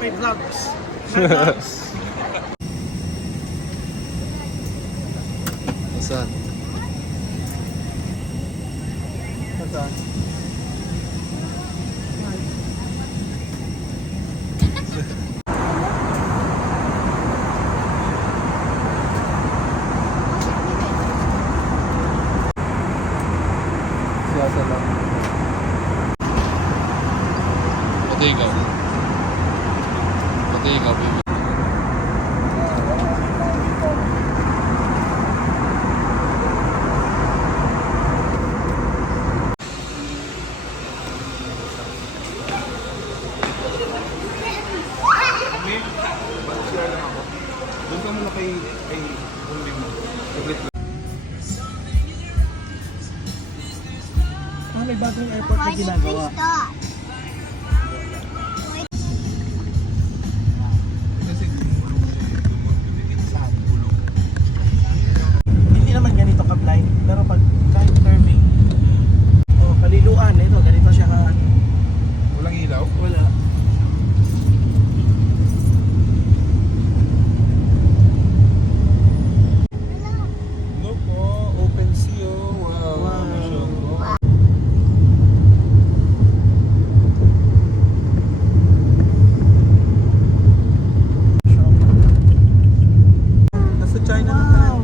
my vlogs. My vlogs. Saan? Saan? Siyasa lang. Pati ikaw. Pati ikaw, baby. Doon ka muna kay Umbing mo. May bagong airport na ginagawa. Hindi naman ganito ka-blind, pero pag kahit curving, kaliluan, ito, ganito siya ka. Walang ilaw? Wala. No po, open sea, oh. Wow. Nasa China na tayo.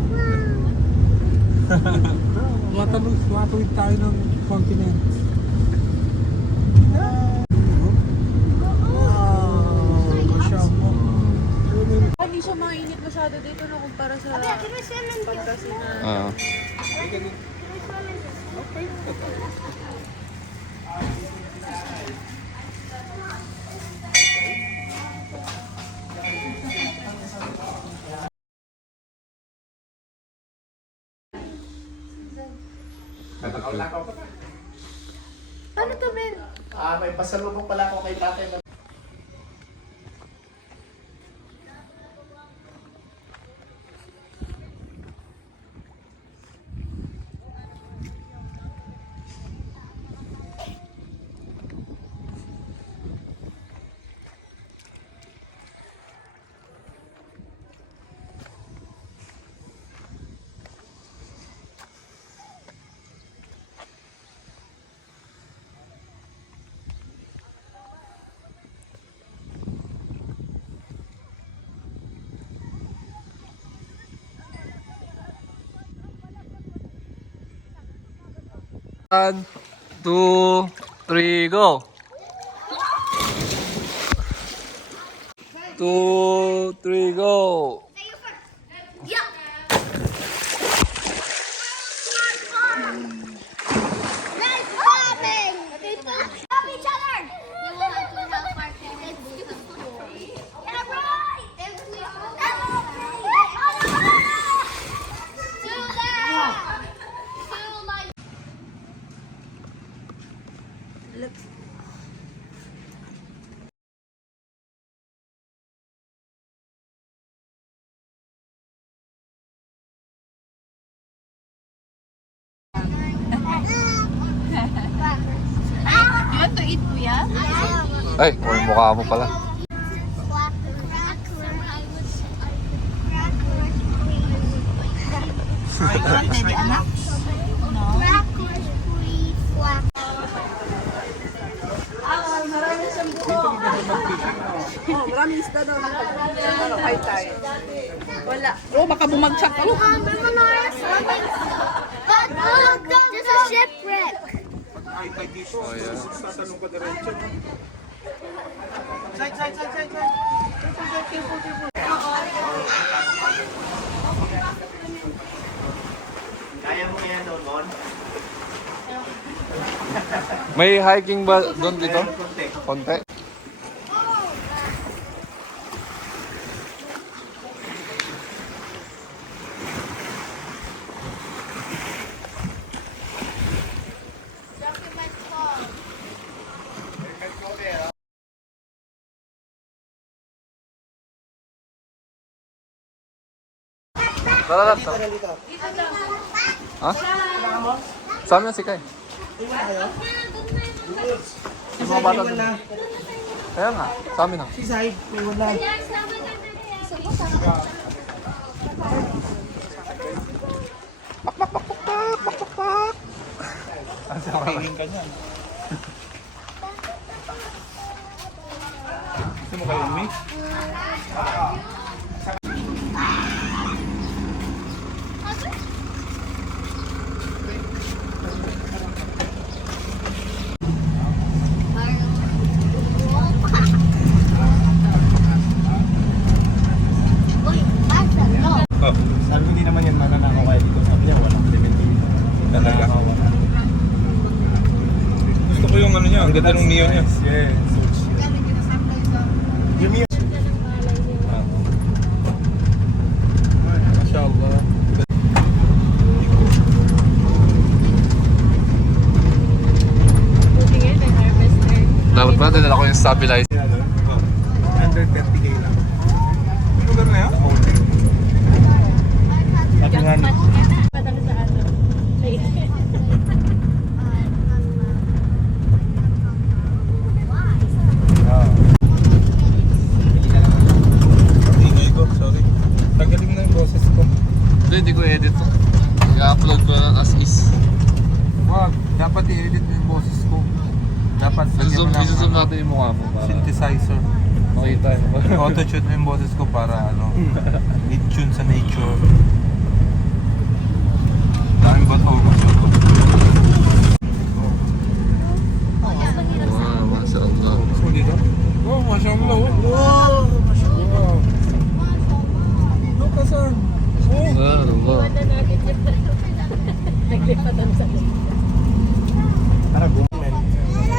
Matawid tayo ng continent. Hindi siya mainit masyado dito no kumpara sa Pangasinan. Ah. Ano to, Ben? May pasalubong pala ako kay tatay. One, two, three, go! 2, 3, go! You want to eat, Kuya? Ay, may mukha mo pala. Pwede, anak? Maraming isda daw ng high tide. Wala. Baka bumagsak ka. Just a shipwreck. Ay, dito. Oh, yeah. Tatanong ka diretso. Side. Kaya mo kaya doon? May hiking ba doon dito? Konti? Tara. Ha? Saan na si Kai? Yung mga bata doon. Kaya nga, sa amin na. Si Sai, may wala. Tingin ka niyan. Gusto mo kayo umik? Uy, basta, no. Oh, Sabi ko, hindi naman yan mananakaw kaya dito. Sabi niya, walang limit. talaga? Wala. Gusto ko yung ano niya, ang ganda ng neon niya. Yes. Yung neon. Mashallah. Buti ngayon, nag-harvester. Dapat ba dinala ko yung stabilizer? Under 30k lang. Yung lugar na yan? Sabi nga ni, Padala sa ano. Ingay ko, sorry. Tanggalin mo na yung boses ko. Hindi ko edit to. I-upload ko lang as is. Wag, dapat i-edit mo yung boses ko. Dapat lagyan mo ng Isusum natin yung mukha mo para synthesizer. makita yun. Auto-tune mo yung boses ko para ano, i-tune sa nature. Daming ba't ako gusto ko? Wow, mashallah. Gusto mo dito? Oh, mashallah. wow! Wow. Look, Hasan. Oh. Mashallah. Naglipatan sa Tara, men.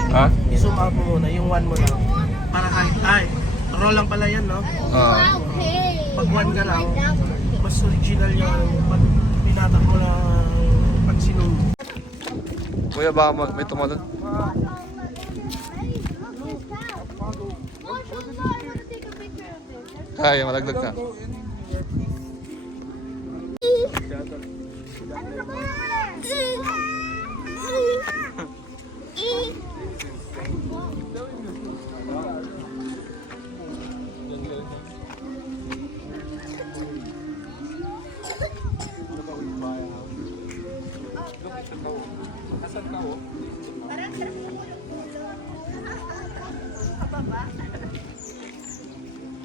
Ha? I-zoom out mo muna, yung one mo lang. Para kahit, roll lang pala yan, no? Okay. Pag one ka lang, mas original yung pag pinatak mo lang pag sinong. Kuya, baka may tumalon. Kaya, malaglag ka.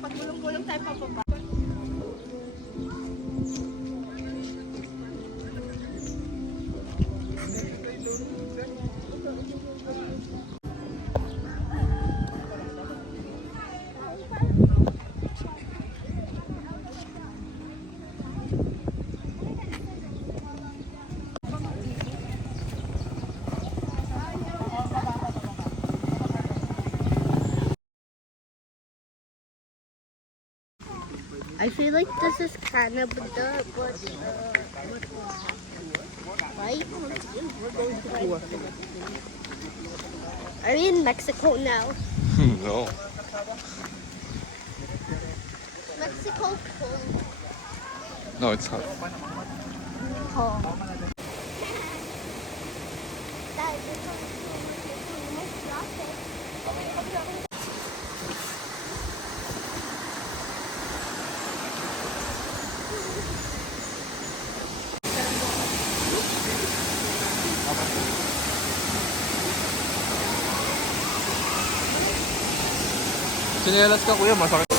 Pagulong-gulong tayo pababa. I feel like this is kind of the right? Are we in Mexico now? No. Mexico cold. No, it's hot. Oh. Sinelas ka, kuya, masakit.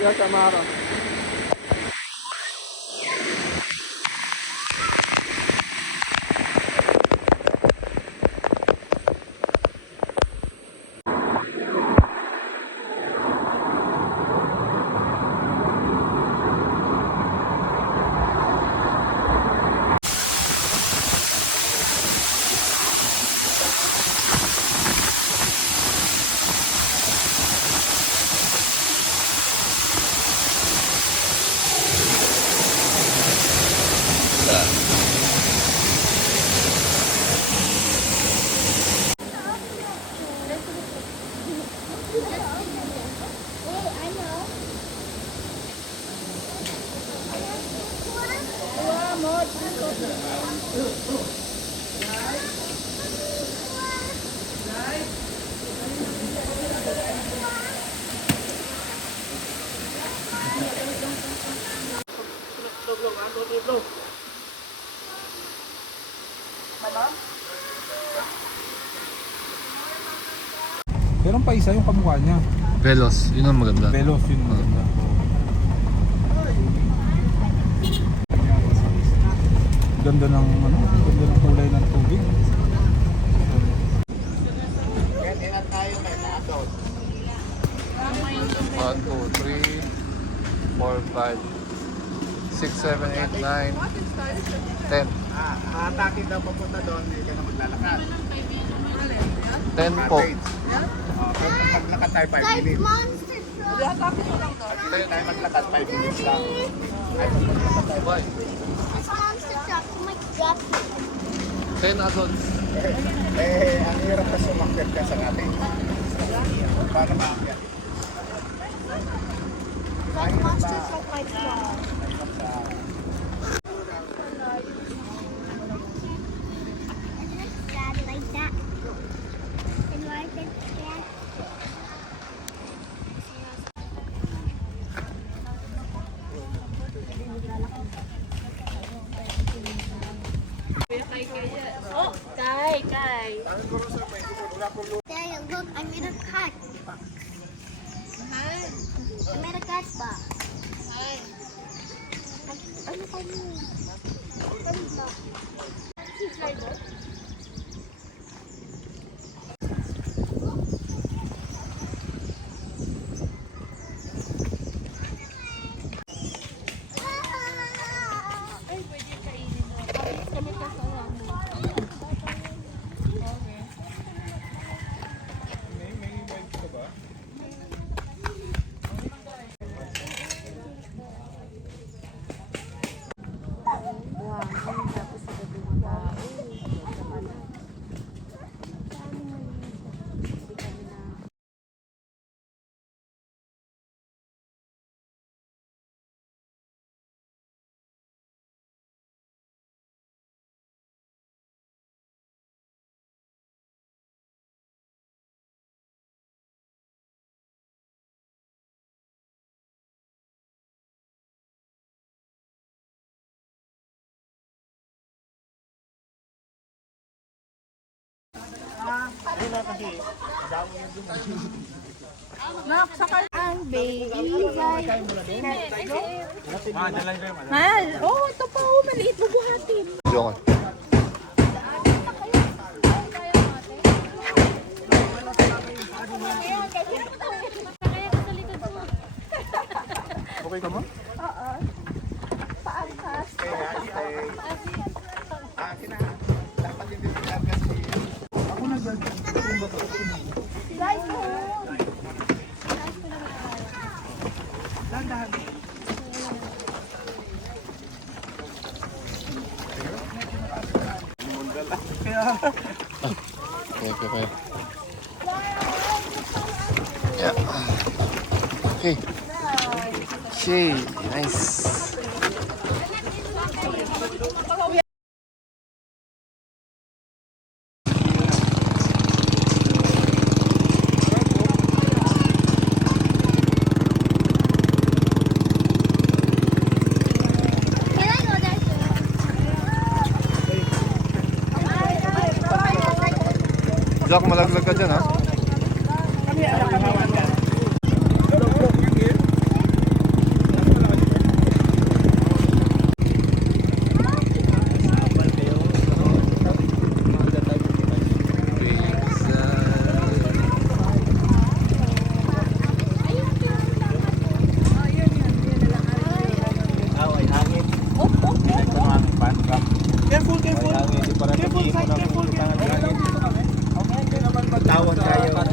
Yan sa Mara. Meron pa isa yung kamukha niya. Velos, yun ang maganda. Velos yun. Maganda. Ganda ng ano, ganda ng kulay ng tubig. One, two, three, 4, 5, 6, 7, 8, 9, 10. Atake daw papunta doon, hindi ka na maglalakad. 10 po. Pag nakatay 5 Like minutes. monster truck. Pag tayo maglakad 5 minutes lang. Bye. It's monster truck. Oh my god. 10 adults. Ang hirap na sumakit ka sa natin. Paano maakyat? Like monster truck like that. Sad like that. And why is it sad? Oh, Kai. There, look, I made a cat box. I made a cat box. Ano pa yun? Ano ba? Ay, pwede kainin mo. Kapit kami kasalamu. Okay. Ang baby guys. Mahal. Oh, ito pa. Oh, maliit mo buhatin. Joke. Okay ka mo? Dapat hindi talaga siya. Ako na dyan. Guys, Okay. Yeah. Okay. Okay, nice. can I go there too? Jack, malaglag ka dyan ha. Tawag tayo.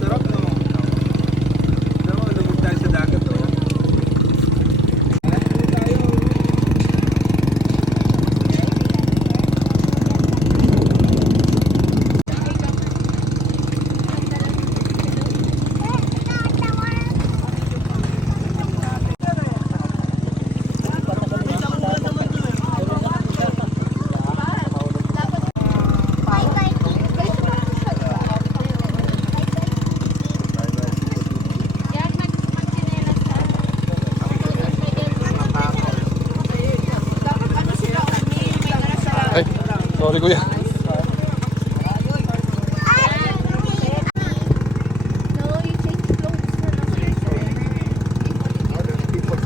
Sarap no. Ano, lumog tayo sa dagat oh. Ay, sorry kuya. No, you change clothes na lang sir. Kaya mo rin po.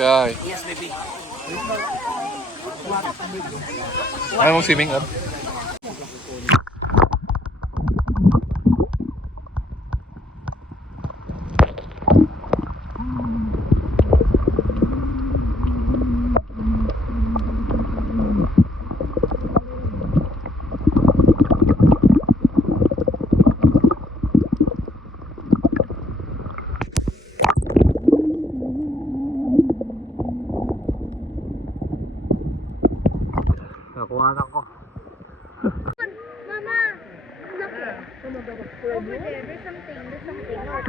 Kay. Ayaw mong swimming up? Nakuha ko. Mama, look. Over there, there's something. No.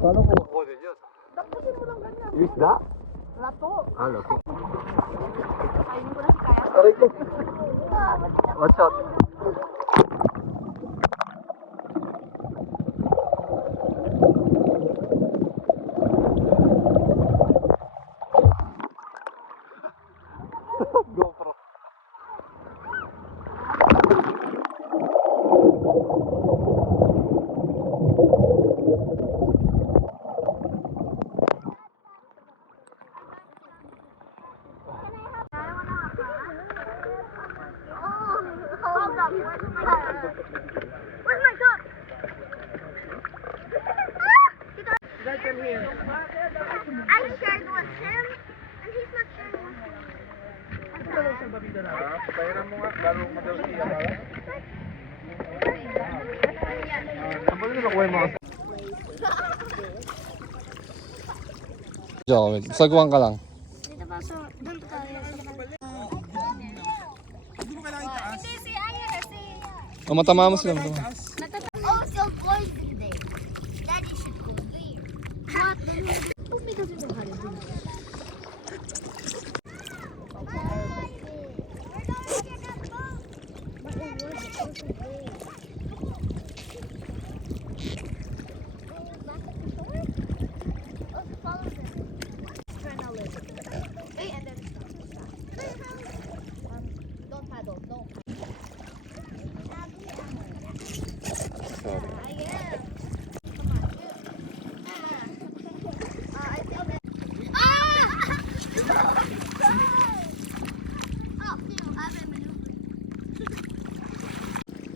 Paano ko kukunin yun? Isda? Lato. Ah, lato. Kainin ko na si Kaya. Aray ko. Watch out. GoPro. Hold up. Where's my cup? Right from here. I shared with him, and he's not sharing with me. Pahiram mo nga, lalo madaw siya. Saan ba nila nakuha yung mga Diyan, sagwan ka lang. Dito ba? So, doon tayo. Hindi, si Aya, si... Matama mo sila. Oh, so cold today. Daddy should go there. What? Umi doesn't know how to do this. Don't paddle, don't.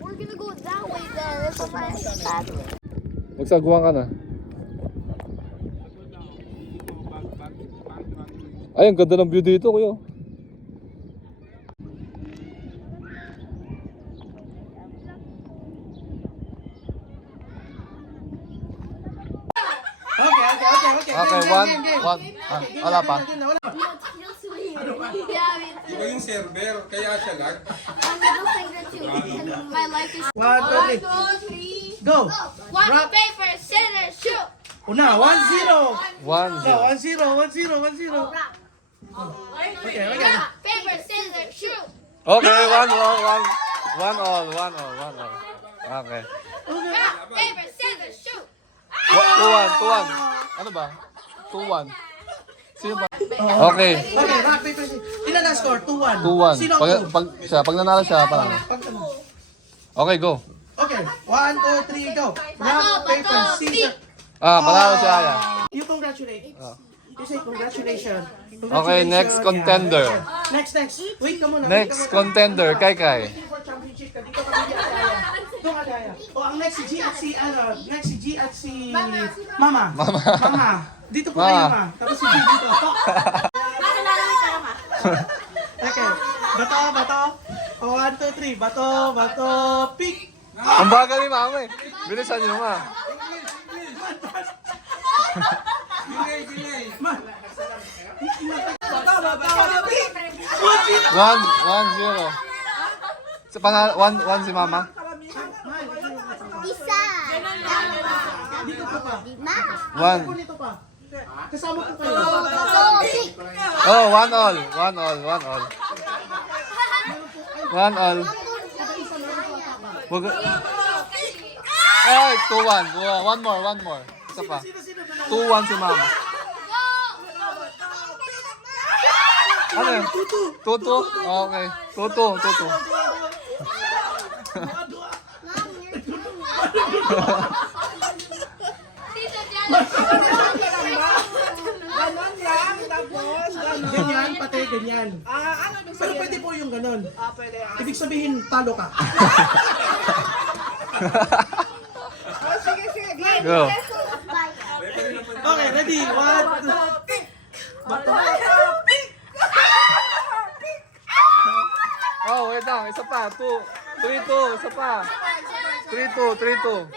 We're gonna go that way then. It's a nice pathway. Magsagwan ka na. Ay, ang ganda ng view dito, kuya. Okay. Okay, one. Wala pa. Feels weird. Yeah, me too. Ikaw yung server, kaya siya lag. I'm middle finger too. And my life is 1, 2, 3. Go! one Rock. paper, scissors, shoot. Una, 1-0. 1-0. No, 1-0. Okay, okay. Rock, paper, scissors, shoot. Okay, 1 all. Okay. Rock, paper, scissors, shoot. 2-1. Ano ba? 2-1. Sino ba? Okay. Okay, rock, paper, scissors. Ilan na score? 2-1. 2-1. Sino ang Pag nanalo siya, panalo. Okay, go. Okay, 1, 2, 3, go. Rock, paper, scissors. Panalo si Aya. You congratulate. You say congratulations. Okay, next contender. Next. Wait ka muna. Next contender, Kai. For championship ka, dito ka kay Aya. Ito ka Aya. O, ang next si G at si, next si G at si Mama. Dito po kayo, Ma. Tapos si G dito. Okay. Bato. O, 1, 2, 3. Bato, pick. Ang bagal ni Mama eh. Bilisan niyo, Ma. Pick. 1-0. One si Mama. Isa. Dito po pa. Lima. 1. Dito pa. Kasama po kayo. So, pick. Oh, 1 all. 1 all. Wag. Ay, 2-1. 1 more. Isa pa. 2-1 si Mama. Ano yun? 2-2? Okay. 2-2. Ganon lang, tapos ganon. Ganyan, pati ganyan. Ano ibig Pero sabihin? pwede po yung ganun. Pwede. Ibig sabihin, talo ka. Sige, game. Go. Okay, ready? 1, 2. Bato. Oh, wait lang. Isa pa. 3-2. Isa pa. 3-2. 3-2.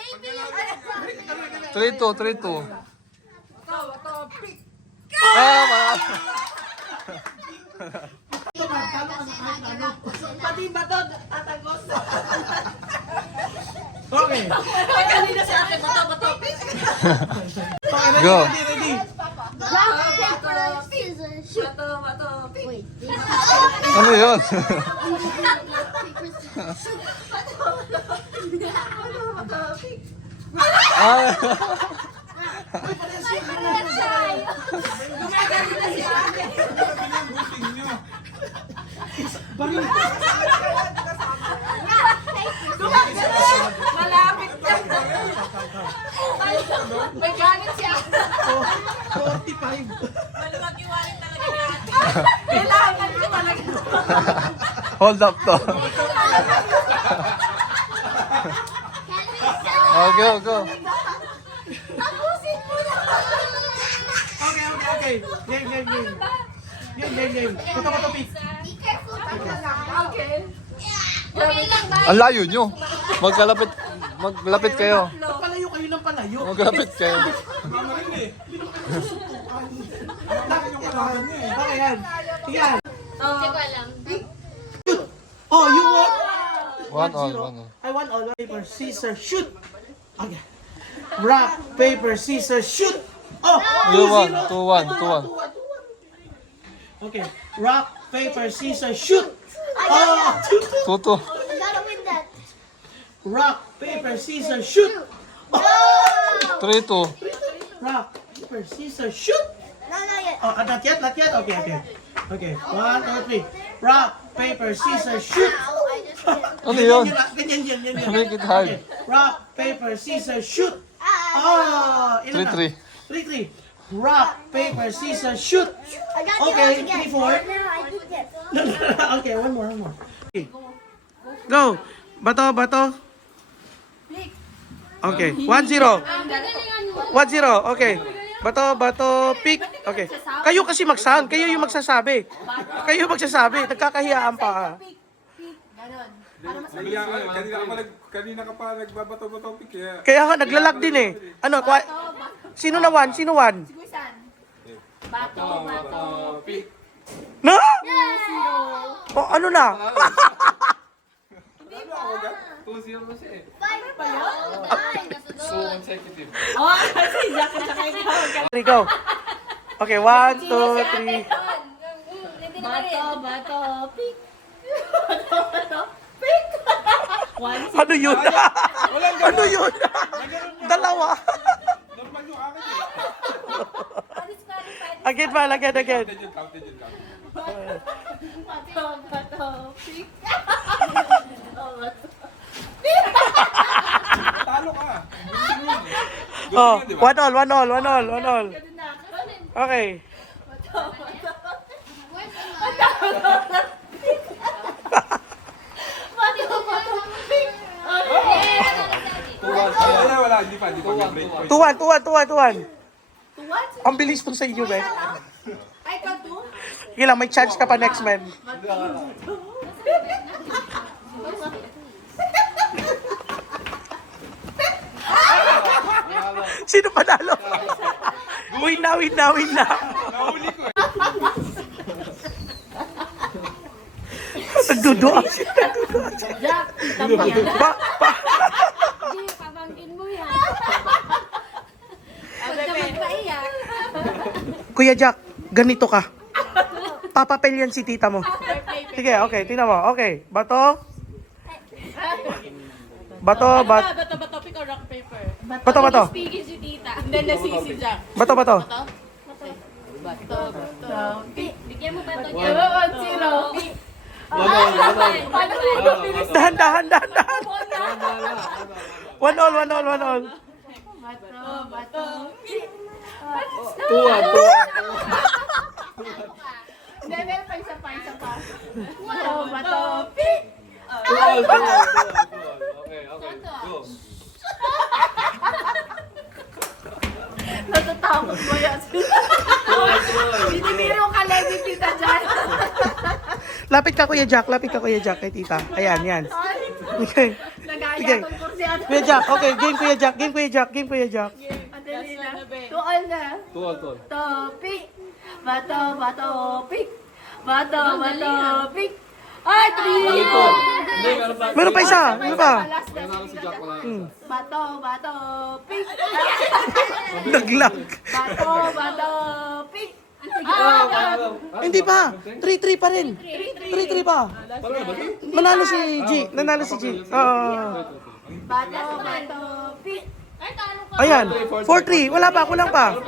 Marami. Pati ba to atagos? Okay. Kanina si ate bato. Okay, Go. ready? Rock, paper, scissors, shoot. Bato. Wait. Ano yun? Ah, Malapit ka. May galit siya. 45. Maluwag-iwalin talaga ni ate. Kailangan ko talaga. hold up to. Oh, go. Tapusin mo na. Okay. Game. Bato, pick. Be careful. Okay. Okay lang ba? Ang layo nyo. Maglapit kayo. Palayo kayo ng palayo. Maglapit kayo. Okay, yan. Hindi ko alam. Oh, you won. 1 all. I want all. Paper, scissors, shoot. Okay. Rock, paper, scissors, shoot. Oh, 2-1. 2-1. Okay. Rock, paper, scissors, shoot. Oh, 2-2. 2-2. I gotta win that. Rock, paper, scissors, shoot. No! 3-2. Rock, paper, scissors, shoot. No, not yet. Oh, not yet. Okay. 1, 2, 3. Rock, paper, scissors, shoot. Ow, I just did. Ano yun? Ganyan. Make it hard. Okay. Rock, paper, scissors, shoot. Ah, Oh, ilan na? 3-3. 3-3. Rock, paper, scissors, shoot. I got Okay, the again. 3-4. No, I do this. Okay, one more. Okay. Go. Bato. Okay, 1-0. 1-0. Okay. Bato, pick. Okay. Kayo kasi mag-sound. Kayo yung magsasabi. Nagkakahiyaan pa. Kanina ka pa nagbabato-bato pick kaya. Kaya nga, naglalag din eh. Ano, sino na one? Bato. Pick. Na? Oh, ano na? 2-0 na siya eh. Ay, nasunod. So consecutive. Oh, si Jack at saka ikaw. Go. Okay, 1, 2, 3. Hindi na rin. Bato, pick. Bato, pick. One, Ano yun? Ano yun? Dalawa. Normal yung akin eh. Again, Mal, again. Counted yun. bato, pick. Talo ka. Oh, 1-1. Okay. Wala. Hindi pa break. 2-1. Ang bilis tong sa inyo, be. Ay, ka to? Sige lang, may chance ka pa next, man. Sino panalo? Win na. Nahuli ko eh. Nagduduak siya. Jack, kita mo yan. Hindi, pabangkin mo yan. Huwag ka magpaiyak. Kuya Jack, ganito ka. Papapel yan si tita mo. Sige, okay, tingnan mo. Okay, bato. Bato, Pick or rock, paper. bato. Speaking si tita. Then si Jack. Bato. Bato, pick. Bigyan mo ba ito niya? 1-0, pick. Dahan. 1-1. Bato, pick. 2-1. Hindi, meron pa isa pa. Bato, pick. 2-1. Okay. Go. Natatakot mo yan. Binibiro ka lang ni tita dyan. Lapit ka, Kuya Jack, kay tita. Ayan, yan. Okay. Nagaya tong kursiyan. Kuya Jack, okay, game Kuya Jack. Andali na. Tuol na. 2-1. Topic. Bato, pick. Bato, pick. Ay, 3. Hindi, meron pa. Meron pa isa, meron pa. Meron si Jack wala. Bato, pick. Naglag. Bato, pick. Hindi pa. 3-3 pa rin. 3-3 pa. Nanalo si G. Bato, pick. Ayan. 4-3. Wala pa. Kulang pa.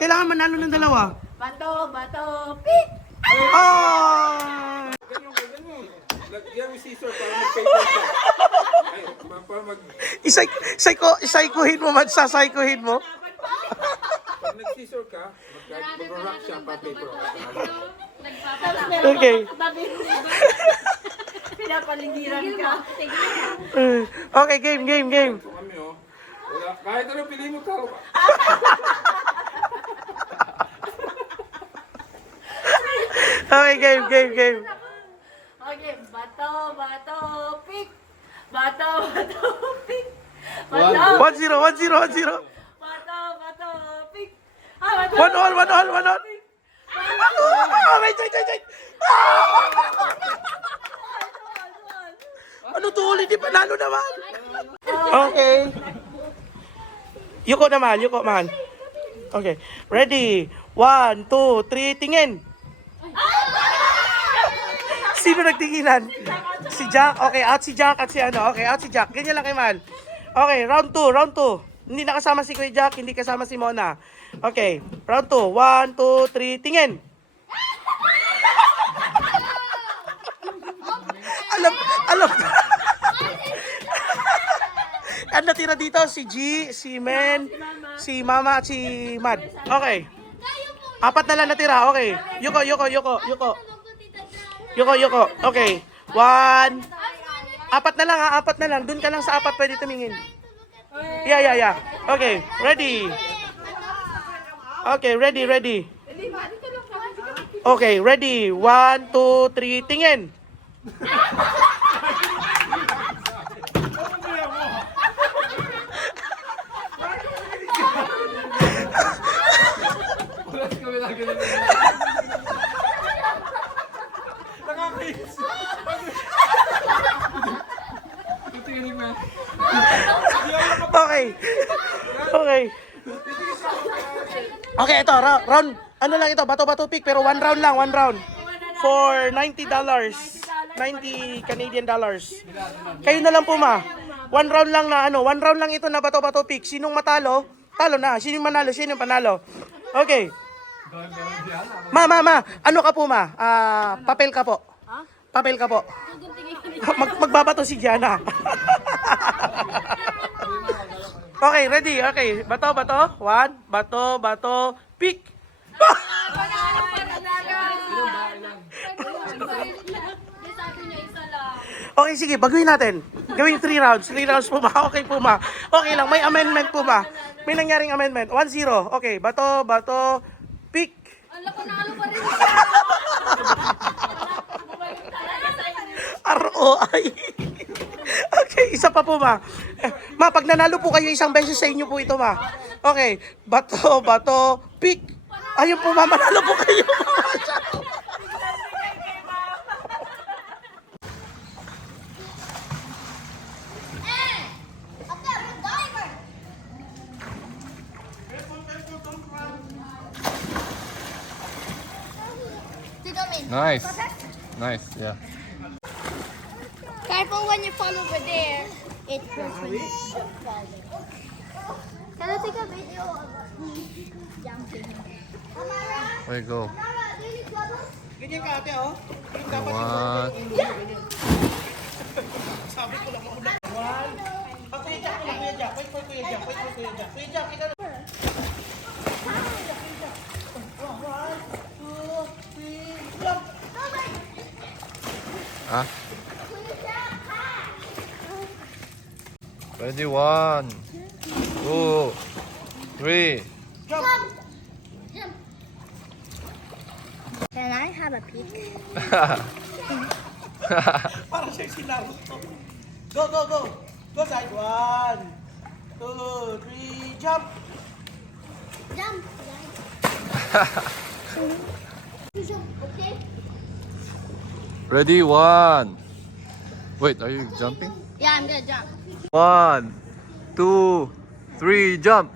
Kailangan manalo ng dalawa. Bato, pick. Ah! Lagyan mo scissor para mag-paper siya. Ay, para mag... Isaykuhin mo, magsasaykuhin mo. Pag nag-scissor ka, mag-rock siya para paper. Okay. Pinapaligiran ka. Okay, game. So kami oh. Wala. Kahit ano piliin mo tao ka. Okay, game. Okay, bato, pick. Bato, pick. 1-0. Bato, pick. 1-1. Wait. Ano to ulit? Di panalo naman. Okay. Yuko naman. Okay. Ready? 1, 2, 3, tingin. Sino nagtinginan? Si Jack. Okay, out si Jack at si ano. Okay, out si Jack. Ganyan lang kay Mal. Okay, round 2. Hindi nakasama si Kuya Jack, hindi kasama si Mona. Okay, round 2. 1, 2, 3, tingin. Alam. Ang natira dito si G, si Men, si Mama at si Mad. Okay. 4 na lang natira. Okay. Yuko. Okay. 1. 4 na lang ha. 4 na lang. Doon ka lang sa 4 pwede tumingin. Yeah. Okay. Ready. Okay, ready. Okay, ready. 1, 2, 3, tingin. Okay. Okay. Okay, ito, round, ano lang ito, bato-bato pick, pero one round lang, one round. For $90. 90 Canadian dollars. Kayo na lang po, ma. One round lang na, one round lang ito na bato-bato pick. Sinong matalo, talo na. Sinong manalo, sinong panalo. Okay. Ma, ano ka po, ma? Papel ka po. Papel ka po. Magbabato si Gianna. Okay, ready? Okay. Bato. One. Bato. Pick. Okay, sige. Baguhin natin. Gawing 3 rounds. 3 rounds po, ma. Okay po, ma. Okay lang. May amendment po, ma. May nangyaring amendment. 1-0. Okay. Bato. Pick. ROI. Okay, isa pa po, ma. Ma, pag nanalo po kayo isang beses sa inyo po ito, ma. Okay, bato, pick. Ayun po, ma, manalo po kayo, ma. Nice. Nice, yeah. Careful when you fall over there. It hurts when you fall. Can I take a video of me jumping? Amara, Where you go? Amara, do you trouble? Ganyan ka, ate, oh. One. Sabi ko lang, mauna. One. Kuya Jack. Wait for Kuya Jack. Kuya Jack, ikaw na. 1, 2, 3, jump. Ah. Ready, 1, 2, 3. Jump. Can I have a peek? Parang siya si Naruto. Go. Go side. 1, 2, 3, jump. Jump. Jump, okay? Ready, 1. Wait, are you jumping? Yeah, I'm gonna jump. 1, 2, 3, jump.